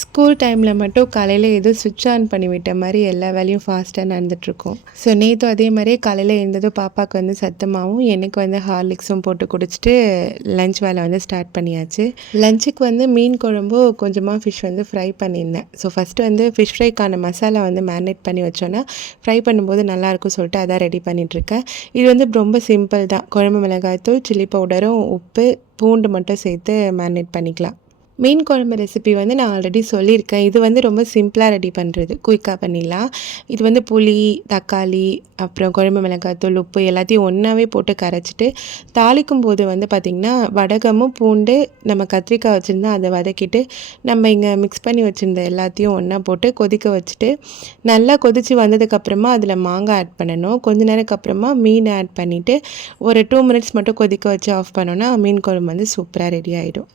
School டைமில் மட்டும் காலையில் ஏதோ சுவிட்ச் ஆன் பண்ணி விட்ட மாதிரி எல்லா வேலையும் ஃபாஸ்ட்டாக நடந்துகிட்ருக்கும். ஸோ நேற்று அதே மாதிரியே காலையில் எழுந்ததும் பாப்பாவுக்கு வந்து சத்தமாகவும் எனக்கு வந்து ஹார்லிக்ஸும் போட்டு குடிச்சிட்டு லஞ்ச் வேலை வந்து ஸ்டார்ட் பண்ணியாச்சு. லஞ்சுக்கு வந்து மீன் குழம்பும் கொஞ்சமாக ஃபிஷ் வந்து ஃப்ரை பண்ணியிருந்தேன். ஸோ ஃபஸ்ட்டு வந்து ஃபிஷ் ஃப்ரைக்கான மசாலா வந்து மேரினேட் பண்ணி வச்சோன்னா ஃப்ரை பண்ணும்போது நல்லாயிருக்கும் சொல்லிட்டு அதான் ரெடி பண்ணிகிட்ருக்கேன். இது வந்து ரொம்ப சிம்பிள் தான். குழம்பு மிளகாய்த்தூள், சில்லி பவுடரும், உப்பு, பூண்டு மட்டும் சேர்த்து மேரினேட் பண்ணிக்கலாம். மீன் குழம்பு ரெசிபி வந்து நான் ஆல்ரெடி சொல்லியிருக்கேன். இது வந்து ரொம்ப சிம்பிளாக ரெடி பண்ணுறது, குயிக்காக பண்ணிடலாம். இது வந்து புளி, தக்காளி, அப்புறம் குழம்பு மிளகாய்த்தூள், உப்பு எல்லாத்தையும் ஒன்றாவே போட்டு கரைச்சிட்டு தாளிக்கும் போது வந்து பார்த்திங்கன்னா வடகமும் பூண்டு, நம்ம கத்திரிக்காய் வச்சுருந்தா அதை வதக்கிட்டு நம்ம இங்கே மிக்ஸ் பண்ணி வச்சுருந்த எல்லாத்தையும் ஒன்றா போட்டு கொதிக்க வச்சுட்டு நல்லா கொதித்து வந்ததுக்கப்புறமா அதில் மாங்காய் ஆட் பண்ணணும். கொஞ்ச நேரத்துக்கு அப்புறமா மீன் ஆட் பண்ணிவிட்டு ஒரு 2 மினிட்ஸ் மட்டும் கொதிக்க வச்சு ஆஃப் பண்ணோன்னா மீன் குழம்பு வந்து சூப்பராக ரெடி ஆகிடும்.